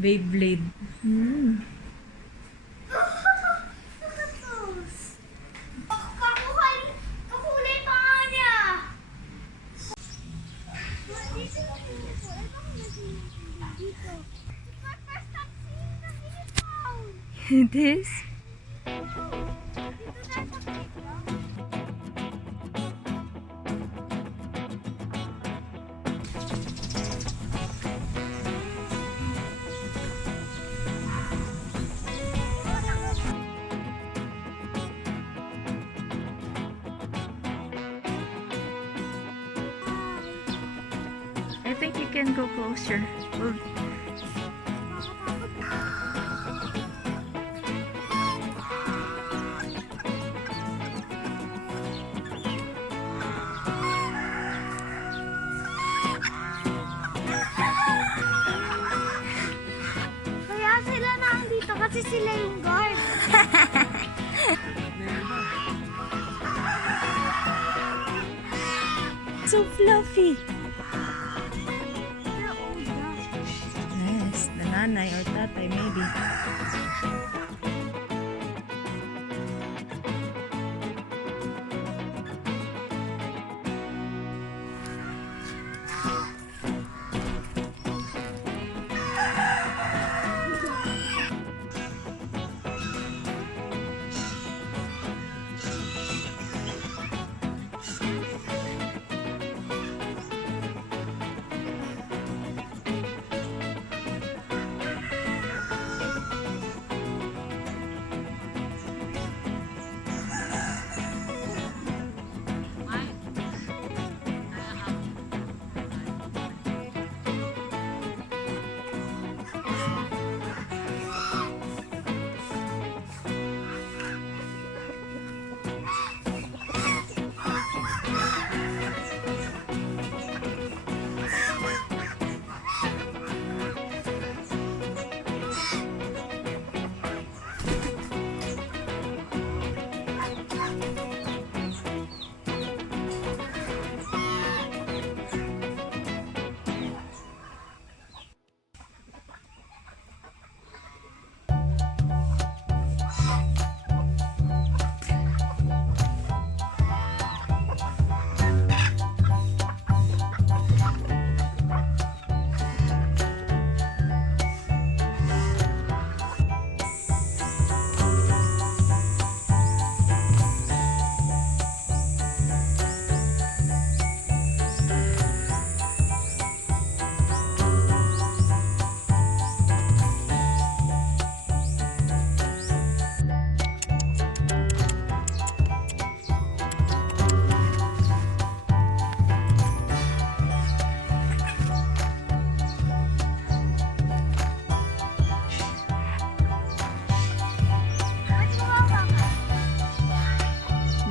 Beyblade. Hmm. Kakulay pa nga niya. It is? I think you can go closer. Well, Kaya sila nandito kasi sila yung guard. so fluffy. They're old now. Yes, the nanay or tatay maybe.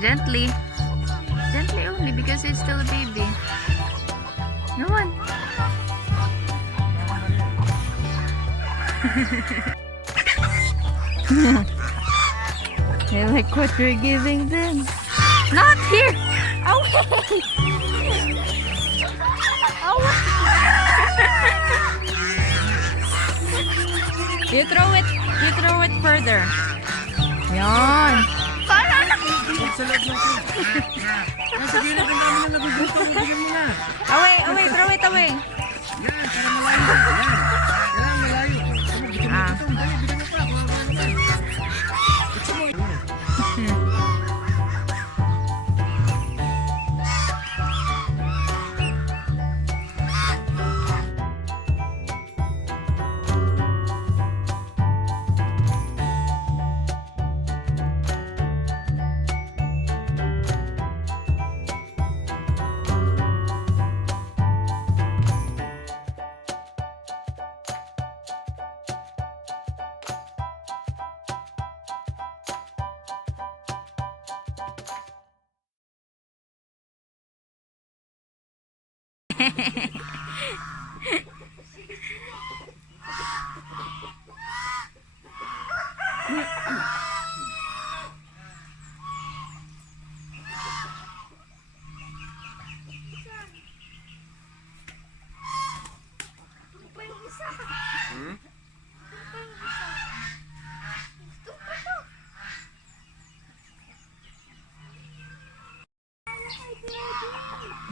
Gently. Gently only because it's still a baby. No one. They like what we're giving them. Not here! Away! Away! You throw it further. Yan. Sa loob ng nasa gilid ang dami na nagugutom. Bigyan mo na. Away, throw it away. Yan, para malayo. Yan. Kailangan malayo. Gutom na Ah. gutom. Dali, bigyan mo pa. Kuha naman. Gusto mo.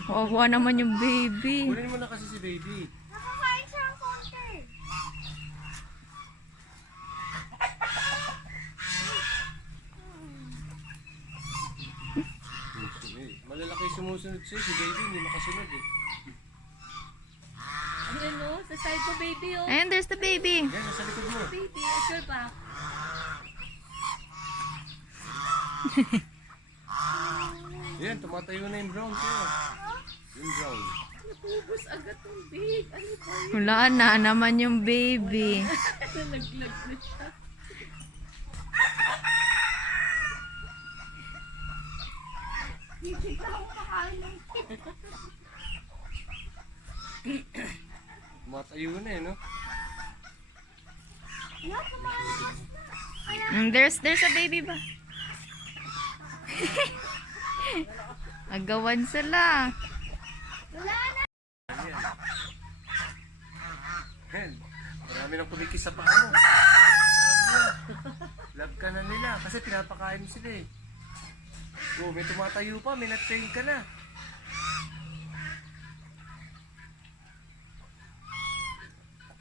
Wawa naman yung baby. Kunin mo na kasi si baby. Nakakain siya ng konti. Malalaki sumusunod sa'yo. Si baby hindi makasunod eh. Ano, sa side ko, baby, oh. And there's the baby. Yan, nasa likod mo. Baby, at your back. Yan, tumatayo na yung brown sa'yo. Yung brown. Napubos agad tong big. Ano ba yun? Wala na naman yung baby. Nalaglag na siya. Tumatayo na eh, no? There's a baby ba? Agawan sila. Yan. Marami nang kumikis sa paa mo. Love ka na nila kasi pinapakain mo sila eh. Oh, may tumatayo pa, may na-train ka na.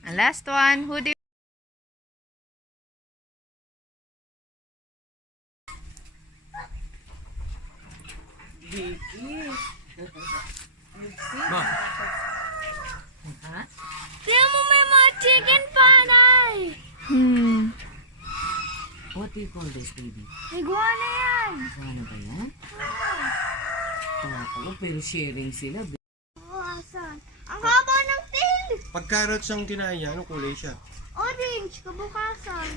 And last one, who do you... Ma, Tingnan mo may mga chicken pa, Nay. What do you call this, baby? Iguana yan. Ano ba yan? Oo, pero sharing sila. Oo, asan? Ang haba ng tail. pag carrots ang kinain niya, anong kulay siya? Orange, kabukasan.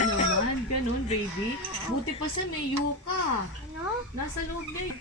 Naman, ganun, baby. Buti pa sa may yuka. Ano? Nasa loob na eh.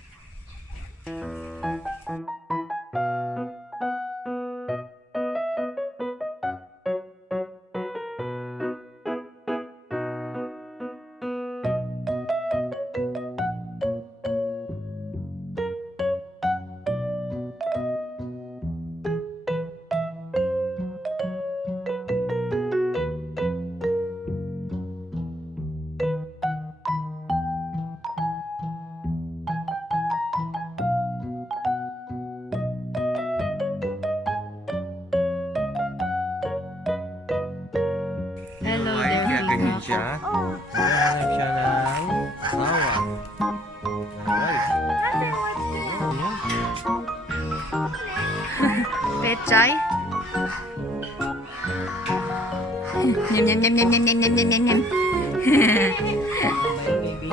Hello Ay, there, kaya ganyan peacock. siya. Oh, Naghahanap siya ng asawa. Alright. kasi what's here? Ayan. Pechay. Nyam nyam nyam nyam nyam nyam nyam nyam nyam. Bye, baby.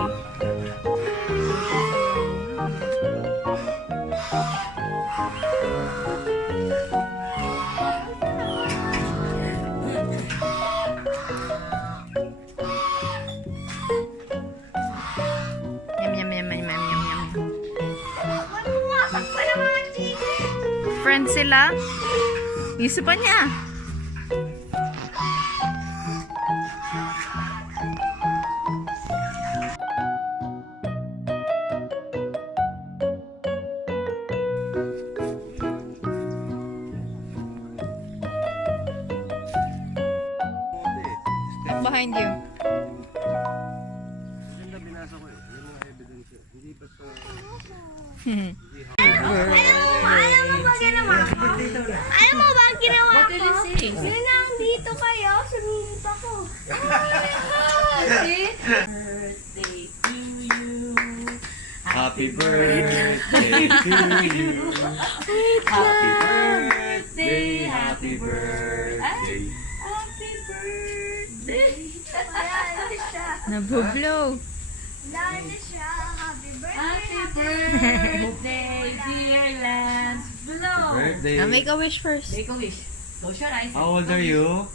Nyam nyam nyam nyam nyam nyam nyam. Pumasok pa ng mga chicken. Friends sila. Gusto pa niya. Behind you. Maganda binasa ko eh. Yung mga evidence eh. Hindi pa sa... Alam mo ba ginawa ko? Alam mo ba ginawa What ko? did it say? Yun ang dito kayo, sumilip ako. Birthday to you. Happy birthday to you. Happy birthday. Happy birthday. Happy birthday! Wala na siya. Nabublow. Wala na siya. Happy Happy birthday. birthday, dear Lance Blow! Birthday. Make a wish first. Make a wish. Close your eyes. How old are you?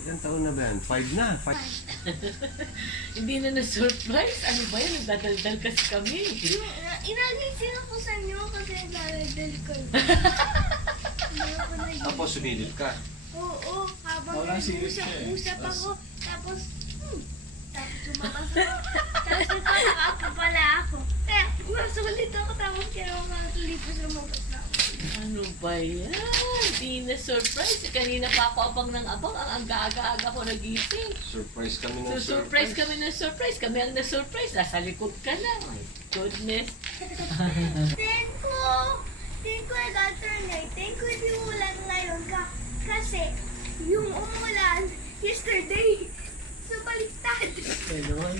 Ilang taon na ba yan? 5 na. 5. Hindi na na-surprise. Ano ba yan? Nagdadaldal kasi kami. Inagising ako sa inyo kasi naladal ko. Tapos sumilip ka. Oo, habang usap ako. Tapos sumakas ako. Tapos nagpapaka ako pala ako. Kaya masulit ako tapos kaya mga lipas lumabas na ako. Ano ba yan? Di na surprise. Kanina pa ako abang ng abang. Ang aga-aga ko nagising. Surprise kami ng Surprise kami ng surprise. Kami ang na-surprise. Nasa likod ka na. My goodness. Thank you, alternate. Thank you, di ulan ngayon kasi yung umulan yesterday. So, baliktad. Ganon.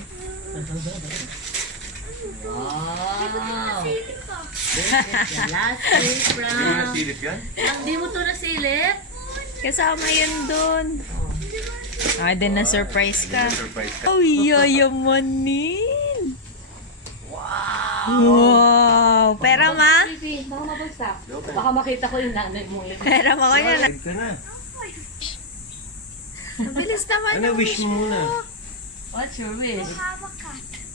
Wow. Silip ko. The last day Hindi mo from... nasilip yan? Hindi mo to nasilip? Kasama yun dun. Ah, din na surprise ka. Surprise ka. Oh, yayamanin. Wow. Pera ma? Baby, baka mabagsak. Okay. Baka makita ko yung nanay mo. Pera ma ko niya na. Excited ka na. Bilis naman Ano ang wish mo muna? What's your wish? Hawak ka.